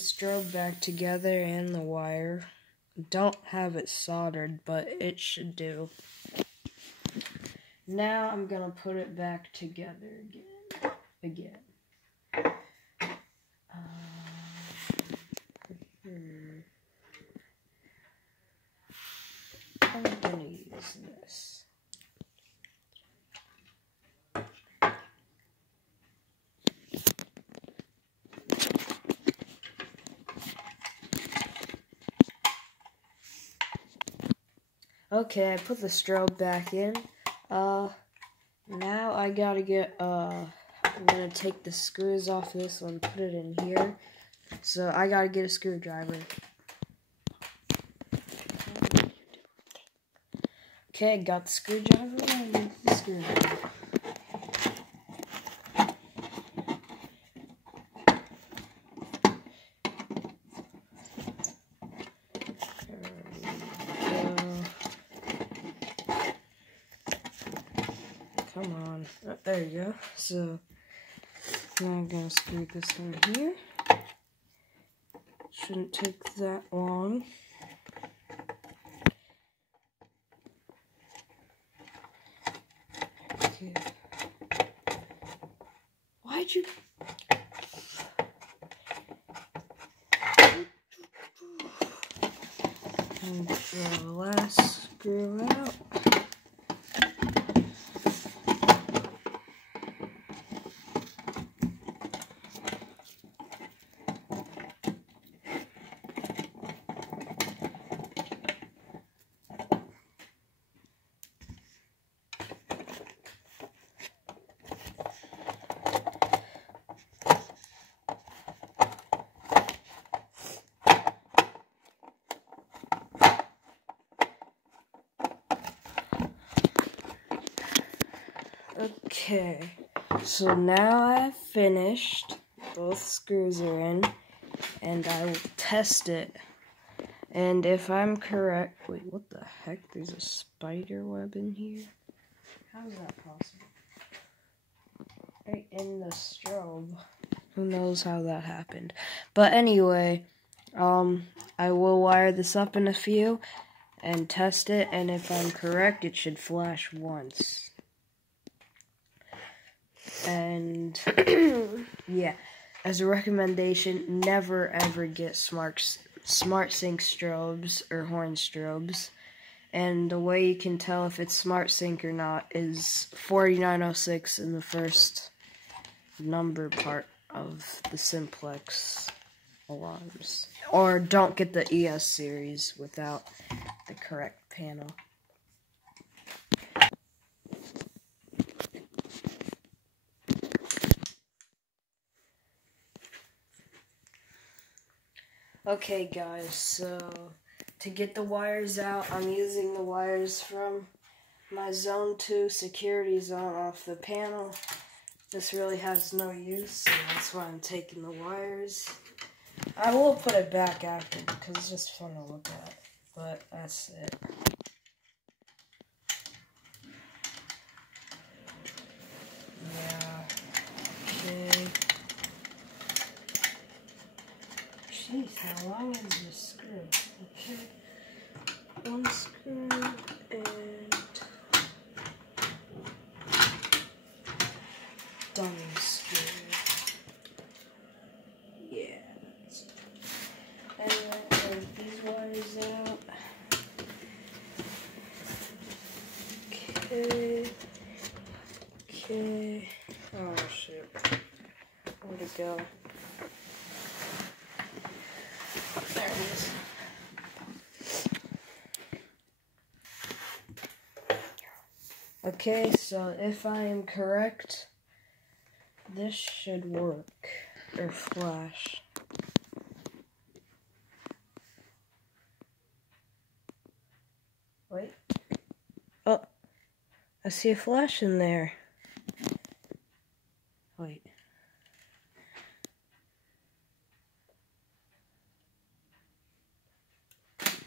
Strobe back together and the wire. Don't have it soldered, but it should do. Now I'm gonna put it back together again. I'm gonna use this. Okay, I put the strobe back in. Now I gotta get, I'm gonna take the screws off this one, put it in here. So I gotta get a screwdriver. Okay, got the screwdriver and the screwdriver. Come on. Oh, there you go. So now I'm gonna screw this in here. Shouldn't take that long. Okay. Why'd you? And throw the last screw out. Okay, so now I've finished. Both screws are in, and I will test it. And if I'm correct, wait, what the heck? There's a spider web in here? How is that possible? Right in the strobe. Who knows how that happened? But anyway, I will wire this up in a few and test it, and if I'm correct, it should flash once. And yeah, as a recommendation, never ever get smart sync strobes or horn strobes. And the way you can tell if it's smart sync or not is 4906 in the first number part of the simplex alarms. Or don't get the ES series without the correct panel. Okay guys, so to get the wires out, I'm using the wires from my Zone 2 security zone off the panel. This really has no use, so that's why I'm taking the wires. I will put it back after because it's just fun to look at, but that's it. Yeah, okay. Jeez, how long is this screw? Okay, one screw and dummy screw. Yeah. And then take these wires out. Okay. Okay. Oh shit. Where'd it go? There it is. Okay, so if I am correct, this should work, or flash. Wait. Oh, I see a flash in there. Wait.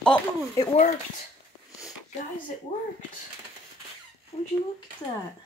Oh, it worked! Guys, it worked! Would you look at that?